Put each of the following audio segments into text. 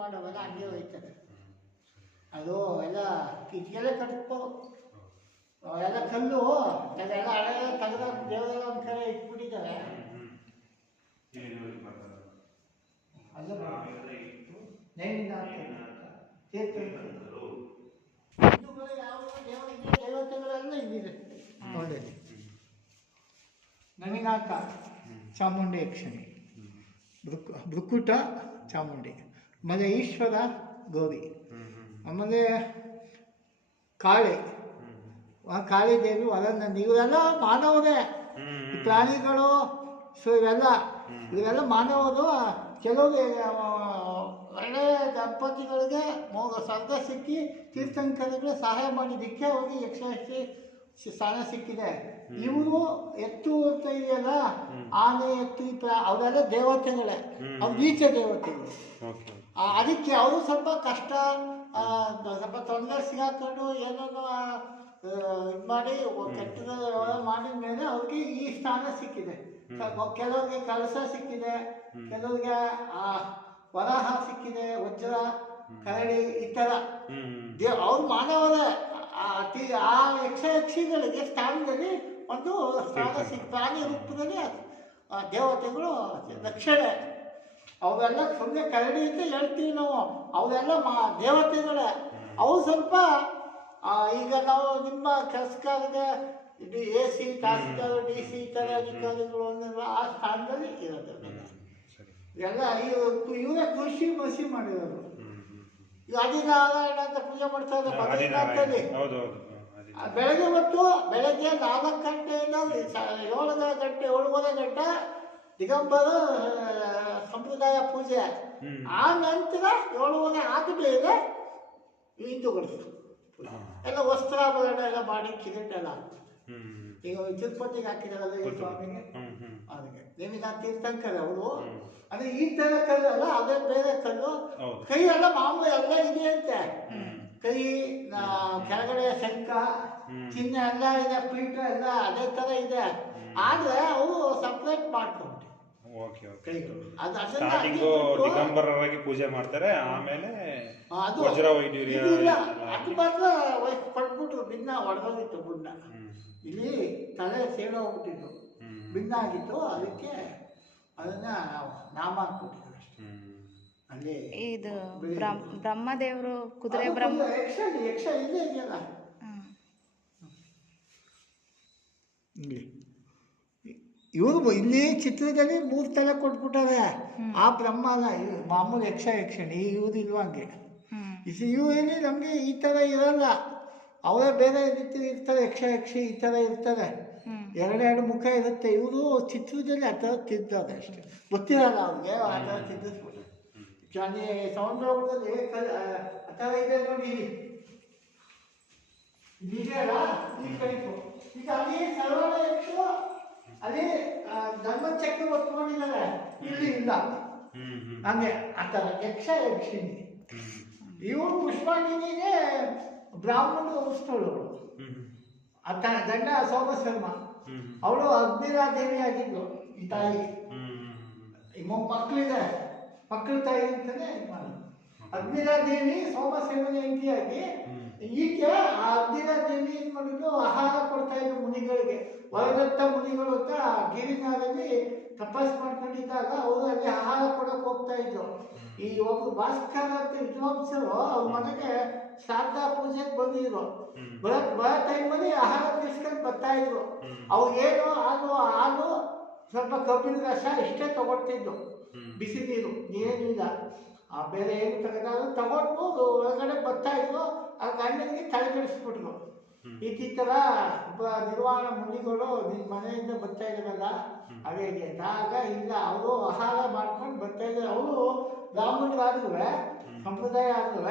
ಮಾಡೋವೆಲ್ಲ ಹಂಗೆ ಹೋಯ್ತದೆ. ಅದು ಎಲ್ಲ ಕಿಟಕಿಯಲ್ಲೇ ಕಟ್ಕೋ ಎಲ್ಲ ಕಲ್ಲು ಎಲ್ಲ ಹಳೆ ತೆಗೆದ ದೇವರೆಲ್ಲ ಒಂದು ಕಡೆ ಇಟ್ಬಿಟ್ಟಿದ್ದಾರೆ. ಅಲ್ಲ ಹಿಂದೂಗಳು ಯಾವ ದೇವತೆಗಳೆಲ್ಲ ಇಲ್ಲಿದೆ ನೋಡಿ. ನವಿನಾಥ ಚಾಮುಂಡಿ ಯಕ್ಷಿಣಿ, ಬೃಕ್ಕುಟ ಚಾಮುಂಡಿ, ಆಮೇಲೆ ಈಶ್ವರ ಗೌರಿ, ಆಮೇಲೆ ಕಾಳಿ ಕಾಳಿದೇವಿ ವರನಂದಿ, ಇವೆಲ್ಲ ಮಾನವರೇ. ಈ ಪ್ರಾಣಿಗಳು ಇವೆಲ್ಲ ಮಾನವರು. ಕೆಲವು ಒಳ್ಳೆಯ ದಂಪತಿಗಳಿಗೆ ಸ್ವರ್ಗ ಸಿಕ್ಕಿ ತೀರ್ಥಂಕರಿಗೆ ಸಹಾಯ ಮಾಡಿದ್ದಕ್ಕೆ ಅವ್ರಿಗೆ ಯಕ್ಷ ಸ್ಥಾನ ಸಿಕ್ಕಿದೆ. ಇವರು ಎತ್ತು ಅಂತ ಇದೆಯಲ್ಲ, ಆನೆ ಎತ್ತು ಅವರೆಲ್ಲ ದೇವತೆಗಳೇ, ಅವ್ರು ನೀಚ ದೇವತೆಗಳು. ಅದಕ್ಕೆ ಅವರು ಸ್ವಲ್ಪ ಕಷ್ಟ, ಸ್ವಲ್ಪ ತೊಂದರೆ ಸಿಗಾಕೊಂಡು ಏನೋ ಇದು ಮಾಡಿ ಕೆಟ್ಟದ ಮಾಡಿದ ಮೇಲೆ ಅವ್ರಿಗೆ ಈ ಸ್ಥಾನ ಸಿಕ್ಕಿದೆ. ಕೆಲವ್ರಿಗೆ ಕಳಸ ಸಿಕ್ಕಿದೆ, ಕೆಲವ್ರಿಗೆ ವರಾಹ ಸಿಕ್ಕಿದೆ, ವಜ್ರ ಕರಡಿ ಈ ಥರ ಅವ್ರು ಮಾನವರೇ. ಆ ಯಕ್ಷಗಳಿಗೆ ಸ್ಥಾನದಲ್ಲಿ ಒಂದು ಸ್ಥಾನ ಪ್ರಾಣಿ ರೂಪದಲ್ಲಿ ದೇವತೆಗಳು ರಕ್ಷಣೆ. ಅವೆಲ್ಲ ಸುಮ್ಮನೆ ಕರಡಿ ಅಂತ ಹೇಳ್ತೀವಿ ನಾವು, ಅವೆಲ್ಲ ದೇವತೆಗಳೇ. ಅವು ಸ್ವಲ್ಪ ಈಗ ನಾವು ನಿಮ್ಮ ಕೆಲಸಗಾರರಿಗೆ AC ತಹಸೀಲ್ದಾರ್ DC ಈ ಥರ ಅಧಿಕಾರಿಗಳು ಆ ಸ್ಥಾನದಲ್ಲಿ ಇರೋದು. ಎಲ್ಲ ಇವರೇ ಕೃಷಿ ಮಾಡಿರೋರು. ಈಗ ಆದಿನಾರಾಯಣ ಅಂತ ಪೂಜೆ ಮಾಡ್ತಾರೆ ಬದ್ರಿನಾಥಲ್ಲಿ. ಬೆಳಗ್ಗೆ ಹೊತ್ತು ಬೆಳಗ್ಗೆ 4 ಗಂಟೆಯಿಂದ 7 ಗಂಟೆ ದಿಗಂಬರ ಸಂಪ್ರದಾಯ ಪೂಜೆ. ಆ ನಂತರ 7 ಆದಮೇಲೆ ಹಿಂದೂಗಳು ಎಲ್ಲ ವಸ್ತ್ರಾಭರಣ ಎಲ್ಲ ಮಾಡಿ ಕಿರೀಟೆಲ್ಲ ಈಗ ತಿರುಪತಿಗೆ ಹಾಕಿದಾರಲ್ಲ ಈ ಸ್ವಾಮಿಗೆ, ಅದಕ್ಕೆ ದೇವಿನಾಥ ತೀರ್ಥಂಕರ ಅವರು. ಅದೇ ಈ ಥರ ಕಲ್ಲಲ್ಲ, ಅದೇ ಬೇರೆ ಕಲ್ಲು. ಕೈ ಎಲ್ಲ ಮಾಮೂಲಿ ಎಲ್ಲ ಇದೆ ಅಂತೆ. ಕೈ ಕೆಳಗಡೆ ಶಂಖ ಚಿಹ್ನೆ ಎಲ್ಲ ಇದೆ, ಪೀಠ ಎಲ್ಲ ಅದೇ ಥರ ಇದೆ. ಆದರೆ ಅವು ಸಪ್ರೇಟ್ ಮಾಡ್ಕೊಂಡು ಕೈಗಳು ದಿಗಂಬರರಾಗಿ ಪೂಜೆ ಮಾಡ್ತಾರೆ. ಆಮೇಲೆ ಅದು ಮಾತ್ರ ಕೊಟ್ಬಿಟ್ರು, ಭಿನ್ನ ಒಡಗೋಗಿತ್ತು ಬುಣ್ಣ. ಇಲ್ಲಿ ತಲೆ ಸೇಡೋಗ್ಬಿಟ್ಟಿದ್ದು, ಭಿನ್ನ ಆಗಿತ್ತು. ಅದಕ್ಕೆ ಅದನ್ನ ನಾಮ ಹಾಕ್ಬಿಟ್ಟಿದ್ರು ಅಷ್ಟೇ. ಅಲ್ಲಿ ಇದು ಬ್ರಹ್ಮದೇವರು ಕುದುರೆ ಬ್ರಹ್ಮ ಯಕ್ಷ ಇಲ್ಲೇ ಇದೆಯಲ್ಲ ಇಲ್ಲಿ. ಇವರು ಇಲ್ಲಿ ಚಿತ್ರದಲ್ಲಿ 3 ತಲೆ ಕೊಟ್ಬಿಟ್ಟಾರೆ. ಆ ಬ್ರಹ್ಮ ಅಲ್ಲ, ಮಾಮೂಲಿ ಯಕ್ಷಿಣಿ. ಇವ್ರು ಇಲ್ವಂಗೆ ಇವೇನೇ ನಮಗೆ ಈ ಥರ ಇರಲ್ಲ. ಅವರೇ ಬೇರೆ ರೀತಿ ಇರ್ತಾರೆ. ಯಕ್ಷಿ ಈ ಥರ ಇರ್ತಾರೆ, 2 ಮುಖ ಇರುತ್ತೆ. ಇವರು ಚಿತ್ರದಲ್ಲಿ ಆ ಥರ ತಿದ್ದರೆ ಅಷ್ಟೇ, ಗೊತ್ತಿರಲ್ಲ ಅವ್ರಿಗೆ. ಆ ಥರ ತಿದ್ದಿಸ್ಬಿಟ್ಟು ಅಲ್ಲಿ ಸೌಂದರ್ಯದಲ್ಲಿ ಆ ಥರ ಇದೆ ನೋಡಿ. ಇದೆಯಲ್ಲ ಈ ಟೈಪು. ಈಗ ಅಲ್ಲಿ ಸರ್ವಣ ಯಕ್ಷ ಅಲ್ಲಿ ಧರ್ಮಚಕ್ರ ಒತ್ಕೊಂಡಿದ್ದಾರೆ, ಇಲ್ಲಿ ಇಲ್ಲ. ಹಂಗೆ ಆ ಥರ ಯಕ್ಷಿಣಿ. ಇವರು ಪುಷ್ಪಾಣಿನಿಗೆ ಬ್ರಾಹ್ಮಣರು ಉಳಿಸ್ತಳು. ಗಂಡ ಸೋಮಶರ್ಮ, ಅವಳು ಅಗ್ನಿರಾದೇವಿ ಆಗಿದ್ಲು. ಈ ತಾಯಿ ಮಕ್ಕಳಿದೆ, ಮಕ್ಕಳ ತಾಯಿ ಅಂತಾನೆ ಮಾಡೋದು. ಅಗ್ನಿರಾದೇವಿ ಸೋಮಶರ್ಮನ ಹೆಂಡತಿಯಾಗಿ ಈಕೆ ಆ ಅಗ್ನಿರಾದೇವಿ ಏನ್ ಮಾಡಿದ್ರು, ಆಹಾರ ಕೊಡ್ತಾ ಇದ್ರು ಮುನಿಗಳಿಗೆ. ವರದತ್ತ ಮುನಿಗಳು ಅಂತ ಗಿರಿನಾರಲ್ಲಿ ತಪಸ್ ಮಾಡ್ಕೊಂಡಿದ್ದಾಗ ಅವರು ಅಲ್ಲಿ ಆಹಾರ ಕೊಡಕ್ಕೆ ಹೋಗ್ತಾ ಇದ್ರು. ಈ ಒಬ್ರು ಭಾಸ್ಕರ ಅಂತ ವಿದ್ವಾಂಸರು ಅವ್ರ ಮನೆಗೆ ಶ್ರಾದ್ದ ಪೂಜೆಗೆ ಬಂದಿದ್ರು. ಬರೋ ಟೈಮಲ್ಲಿ ಆಹಾರ ತಿಳ್ಸ್ಕೊಂಡು ಬರ್ತಾ ಇದ್ರು. ಅವ್ರಿಗೇನು ಹಾಲು ಸ್ವಲ್ಪ ಕಬ್ಬಿನ ರಸ ಇಷ್ಟೇ ತಗೊಳ್ತಿದ್ದು, ಬಿಸಿ ನೀರು ಏನಿಲ್ಲ, ಬೇರೆ ಏನು ತಗೊಂಡು ತಗೊಂಡು ಹೊರಗಡೆ ಬರ್ತಾ ಇದ್ರು. ಆ ಗಂಡನಿಗೆ ತಲೆಗೆಡಿಸ್ಬಿಟ್ರು. ಈ ಥರ ನಿರ್ವಾಣ ಮುನಿಗಳು ನಿಮ್ಮ ಮನೆಯಿಂದ ಬರ್ತಾ ಇದ್ದಾರಲ್ಲ ಹಾಗೆ ಆಗ ಇಲ್ಲ, ಅವರು ಆಹಾರ ಮಾಡ್ಕೊಂಡು ಬರ್ತಾ ಇದ್ದಾರೆ. ಅವರು ಬ್ರಾಹ್ಮಣರಾದ್ರೂ ಸಂಪ್ರದಾಯ ಆದ್ರೂ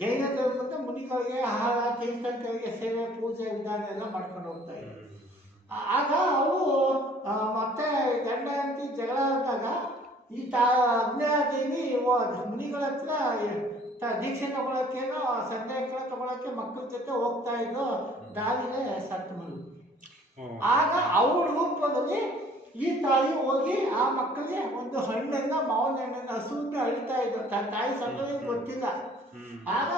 ಜೈನ ಧರ್ಮದ ಮುನಿಗಳಿಗೆ ಆಹಾರ ತೀರ್ಥಂಕರಿಗೆ ಸೇವೆ ಪೂಜೆ ವಿಧಾನ ಎಲ್ಲ ಮಾಡ್ಕೊಂಡು ಹೋಗ್ತಾ ಇದ್ದಾರೆ. ಆಗ ಅವರು ಮತ್ತೆ ಗಂಡ ಅಂತಿ ಜಗಳ ಆದಾಗ ಈ ಅಗ್ನಿದೇವಿ ಮುನಿಗಳ ಹತ್ರ ದೀಕ್ಷೆ ತಗೊಳಕ್ಕೇನೋ ಸಂಧ್ಯಾಕರ ತಗೊಳಕ್ಕೆ ಮಕ್ಕಳ ಜೊತೆ ಹೋಗ್ತಾ ಇದ್ದು ದಾರಿಲೇ ಸತ್ತು ಮರು. ಆಗ ಅವ್ರ ರೂಪದಲ್ಲಿ ಈ ತಾಯಿ ಹೋಗಿ ಆ ಮಕ್ಕಳಿಗೆ ಒಂದು ಹಣ್ಣನ್ನ ಮಾವಿನ ಹಣ್ಣನ್ನ ಹಸುವಿನ ಅಳಿತಾ ಇದ್ರು. ತಾಯಿ ಸತ್ತೋಗಿ ಗೊತ್ತಿಲ್ಲ. ಆಗ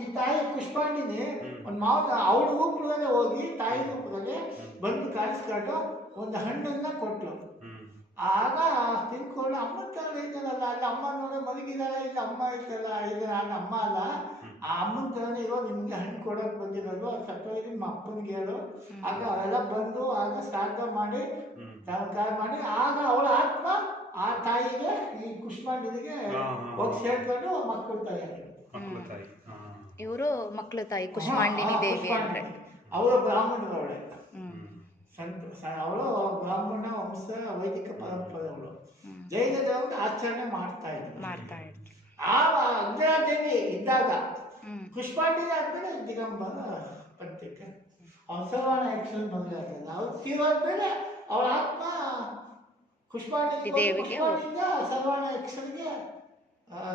ಈ ತಾಯಿ ಪುಷ್ಪಾಂಡಿನಿ ಒಂದು ಮಾವಿನ ಅವಳ ರೂಪದಲ್ಲೇ ಹೋಗಿ ತಾಯಿ ರೂಪದಲ್ಲೇ ಬಂದು ಕಾಯಿಸ್ಕೊಂಡು ಒಂದು ಹಣ್ಣನ್ನ ಕೊಟ್ಲು. ಆಗ ತಿನ್ಕೊಂಡು ಅಮ್ಮನ ತಲೆ ಇದ್ದಾರಲ್ಲ, ಅಲ್ಲಿ ಅಮ್ಮ ನೋಡಿ ಮಲಗಿದಾಳ, ಇಲ್ಲಿ ಅಮ್ಮ ಇದ್ದಲ್ಲ, ಇದು ನಾನು ಅಮ್ಮ ಅಲ್ಲ, ಆ ಅಮ್ಮನ ತಲೆ ಇರೋ ನಿಮ್ಗೆ ಹಣ್ಣು ಕೊಡೋಕೆ ಬಂದಿರೋದು, ಅದು ಸತ್ತೋಗಿ ನಿಮ್ಮ ಅಪ್ಪನಿಗೆ ಹೇಳು. ಆಗ ಅವೆಲ್ಲ ಬಂದು ಆಗ ಶ್ರಾದ್ದ ಮಾಡಿ ನಮಸ್ಕಾರ ಮಾಡಿ ಆಗ ಅವಳ ಆತ್ಮ ಆ ತಾಯಿಗೆ ಈ ಕುಷ್ಮಾಂಡಿನಿಗೆ ಹೋಗಿ ಸೇರ್ಕೊಂಡು ಮಕ್ಕಳು ತಾಯಿ. ಇವರು ಮಕ್ಕಳು ತಾಯಿ ಕುಷ್ಮಾಂಡಿನಿ ದೇವಿ ಅಂದ್ರೆ ಅವಳು ಬ್ರಾಹ್ಮಣರು. ಅವಳೆ ಅವಳು ಬ್ರಾಹ್ಮಣ ವಂಶ ವೈದಿಕ ಪರಂಪರೆ. ಅವಳು ಜೈನ ದೇವರ ಆಚರಣೆ ಮಾಡ್ತಾ ಇದ್ರು. ಆ ಅಗ್ರಾದೇವಿ ಇದ್ದಾಗ ಕುಷ್ಮಾಂಡಿನಿ ಆದ್ಮೇಲೆ ದಿಗಂಬರ ಪಂಥಕ್ಕೆ ಅವಸರವಾಣ ಯಕ್ಷನ್ ಮದುವೆ ಆಗ್ತದೆ. ಅವ್ರು ತೀರಾದ್ಮೇಲೆ ಅವಳ ಆತ್ಮ ಕುಷ್ಮಾಂಡಿನಿಂದ ಸರ್ವಾಣ ಯಕ್ಷನಿಗೆ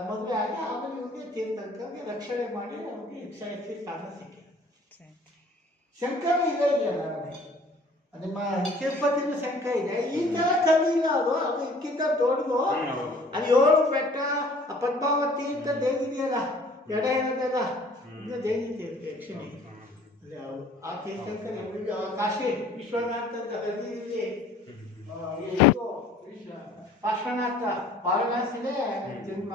ಮದುವೆ ಆಗಿ ಆಮೇಲೆ ಇವ್ರಿಗೆ ತೀರ್ಥಂಕರಿಗೆ ರಕ್ಷಣೆ ಮಾಡಿ ಅವ್ರಿಗೆ ಯಕ್ಷ ಸ್ಥಾನ ಸಿಕ್ಕಿದೆ. ಶಂಕರ ಇದೆ ಇದೆಯಲ್ಲ, ನಿಮ್ಮ ತಿರುಪತಿಲೂ ಶಂಕ ಇದೆ. ಈ ತರ ಕಲ್ಲಿಲ್ಲ, ಅದು ಇದಕ್ಕಿಂತ ದೊಡ್ಡದು. ಅದು 7 ಬೆಟ್ಟ, ಪದ್ಮಾವತಿ ಅಂತ ದೇವಿದೆಯಲ್ಲ, ಎಡ ಏನದಲ್ಲ, ಇದು ಜೈನ ತೀರ್ಥ ಯಕ್ಷಿಣಿ. ಆ ತೀರ್ಥಂಕರ ಕಾಶಿ ವಿಶ್ವನಾಥ ಹದಿಯಲ್ಲಿ ಪಾರ್ಶ್ವನಾಥ ವಾರಣಾಸಿನೇ ಜನ್ಮ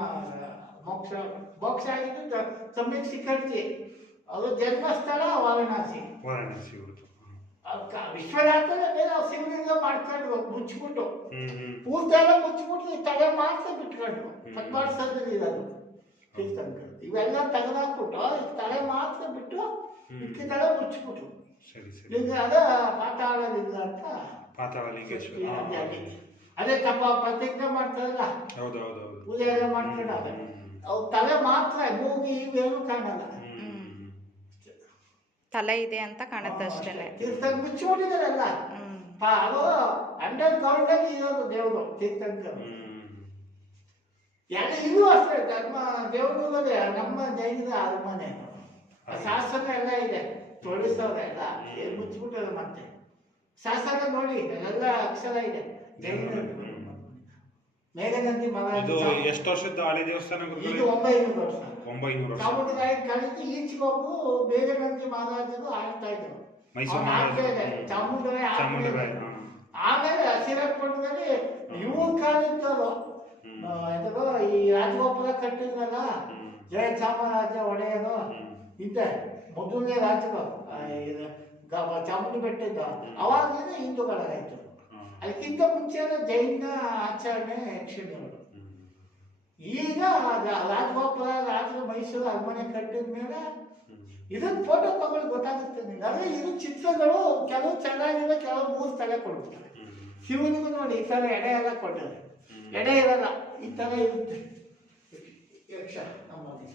ಮೋಕ್ಷ ಆಗಿದ್ದು ಸಮ್ಯಕ್ ಶಿಖರ್ಜಿ. ಅದು ಜನ್ಮಸ್ಥಳ ವಾರಣಾಸಿ. ವಿಶ್ವನಾಥನ ಮೇಲೆ ಅವ್ರು ಶಿವಲಿಂಗ ಮಾಡ್ಕೊಂಡು ಮುಚ್ಚಿಬಿಟ್ಟು ಪೂರ್ತಿ ಎಲ್ಲ ಮುಚ್ಚಿಬಿಟ್ಟು ತಲೆ ಮಾತ್ರ ಬಿಟ್ಕೊಂಡು ಪದ್ಮಾಡ್ಸೋದ್ರಲ್ಲಿ ಇರೋದು ತೀರ್ಥಂಕರ. ಇವೆಲ್ಲ ತೆಗೆದಾಕ್ಬಿಟ್ಟು ತಲೆ ಮಾತ್ರ ಬಿಟ್ಟು ಇಕ್ಕಿದೆಲ್ಲ ಮುಚ್ಚಿಬಿಟ್ಟು ಲಿಂಗ ಅದ ಪಾತಾಳ ಲಿಂಗ ಅಂತ. ಅದೇ ತಪ್ಪ ಪ್ರತಿಜ್ಞೆ ಮಾಡ್ತಾರಲ್ಲ, ಪೂಜೆ ಎಲ್ಲ ಮಾಡ್ಕೊಂಡು ಅವ್ರ ತಲೆ ಮಾತ್ರ, ಮೂಗಿ ಇವೇನು ಕಾಣಲ್ಲ, ತಲೆ ಇದೆ ಅಂತ ಕಾಣುತ್ತೆ ಅಷ್ಟೇ. ತೀರ್ಥಂಕರ ಮುಚ್ಚಿಬಿಟ್ಟಿದಾರಲ್ಲ, ಅದು ಅಂಡರ್ ಗ್ರೌಂಡ್ ಅಲ್ಲಿ ಇರೋದು ದೇವರು ತೀರ್ಥಂಕರ. ಎಲ್ಲ ಇದು ಅಷ್ಟೇ ಧರ್ಮ ದೇವರು ನಮ್ಮ ಜೈನದ ಅರಮನೆ. ಶಾಸನ ಎಲ್ಲ ಇದೆ, ತೊಳಿಸೋರೆ ಎಲ್ಲ ಮುಚ್ಚಿಬಿಟ್ಟರು. ಮತ್ತೆ ಶಾಸನ ನೋಡಿ ಎಲ್ಲ ಅಕ್ಷರ ಇದೆ. ಮೇಘನಂದಿ ಮಹಾರಾಜ ಎಷ್ಟು ವರ್ಷದ ಹಳೆ ದೇವಸ್ಥಾನ? ಇದು 900 ವರ್ಷ. ಚಾಮುಂಡಿರಾಯ ಕಳಿತು ಈಚೆಗೊಬ್ಬು ಮೇಘನಂದಿ ಮಹಾರಾಜರು ಆಳ್ತಾ ಇದ್ರು. ಚಾಮುಂಡಿರಾಯ ಆಮೇಲೆ ಹಸಿರಪ್ಪಣ್ಣದಲ್ಲಿ ಇವ್ರ ಕಾಲಿತ್ತದು. ಈ ರಾಜಗೋಪುರ ಕಟ್ಟಿದ್ರಲ್ಲ ಜಯ ಚಾಮರಾಜ ಒಡೆಯರು ಇದ್ದೆ ಮೊದಲನೇ ರಾಜರು ಚಾಮುಂಡಿ ಬೆಟ್ಟದ, ಅವಾಗಲೇ ಹಿಂದೂಗಳಾಯ್ತು. ಅದಕ್ಕಿಂತ ಮುಂಚೆ ಜೈನ ಆಚರಣೆ ಯಕ್ಷಿಣಿಯವರು. ಈಗ ರಾಜಗೋಪುರ ರಾಜರು ಮೈಸೂರು ಅರಮನೆ ಕಟ್ಟಿದ ಮೇಲೆ ಇದನ್ನ ಫೋಟೋ ತಗೊಳ್ಳಿ ಗೊತ್ತಾಗುತ್ತೆ ನಿಮ್ಗೆ. ಅದೇ ಇದು ಚಿತ್ರಗಳು ಕೆಲವು ಚೆನ್ನಾಗಿದೆ, ಕೆಲವು 3 ತಲೆ ಕೊಡ್ತಾರೆ. ಶಿವನಿಗೂ ನೋಡಿ ಈ ಥರ ಎಡೆ ಎಲ್ಲ ಕೊಟ್ಟರೆ, ಎಡೆ ಇರಲ್ಲ, ಈ ಥರ ಇರುತ್ತೆ ಯಕ್ಷ. ನಮ್ಮಲ್ಲಿ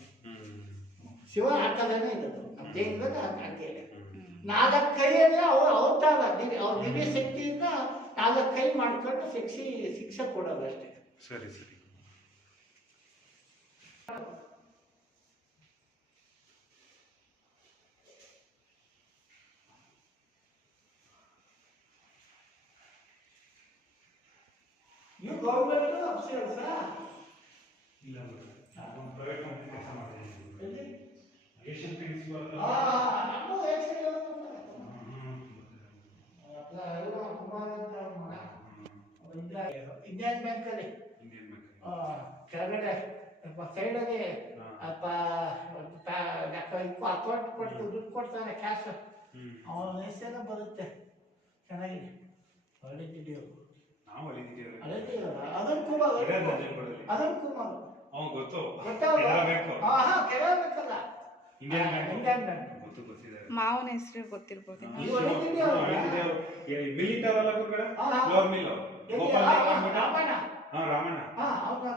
ಶಿವ ಆ ಥರನೇ ಇರೋದು. ನಮ್ಮ ಜೈನದಲ್ಲಿ ಹಾಗೆ 4 ಕೈಯಲ್ಲೇ ಅವರು ಅವತಾರ, ಅವ್ರ ದಿವ್ಯ ಶಕ್ತಿಯಿಂದ 4 ಕೈ ಮಾಡ್ಕೊಂಡು ಶಿಕ್ಷೆ ಕೊಡೋದು ಅಷ್ಟೇ. ಸರಿ ಸರಿ. ನೀವು ಗೌರ್ಮೆಂಟ್ ಅಫ್ಸಿಯಲ್ಸ? ಇಲ್ಲ, ಪ್ರೈವೇಟ್ ಕಂಪನಿ ಕೆಲಸ ಮಾಡ್ತೀನಿ. ಏಷ್ಯನ್ ಪೇಂಟ್ಸ್ ಇಂಡಿಯನ್ ಬ್ಯಾಂಕ್ ಅಲ್ಲಿ ಕೆಳಗಡೆ ಸೈಡಲ್ಲಿ ಅಕೌಂಟ್ ಕೊಟ್ಟು ದುಡ್ಡು ಕೊಡ್ತಾನೆ, ಕ್ಯಾಶ್ ಅವನ ಹೆಸರೆಲ್ಲ ಬರುತ್ತೆ. ಚೆನ್ನಾಗಿದೆ, ಒಳ್ಳೆದಿದೆಯೋ ಅದನ್ ಕುಮಾರ್ ಕೇಳಬೇಕಲ್ಲ. ಇಂಡಿಯನ್ ಬ್ಯಾಂಕ್ ಮಾವನ ಹೆಸರು ಗೊತ್ತಿರ್ಬೋದು. ರಾಮಣ್ಣ,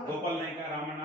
ಗೋಪಾಲ್ ನಾಯ್ಕ ರಾಮಣ್ಣ,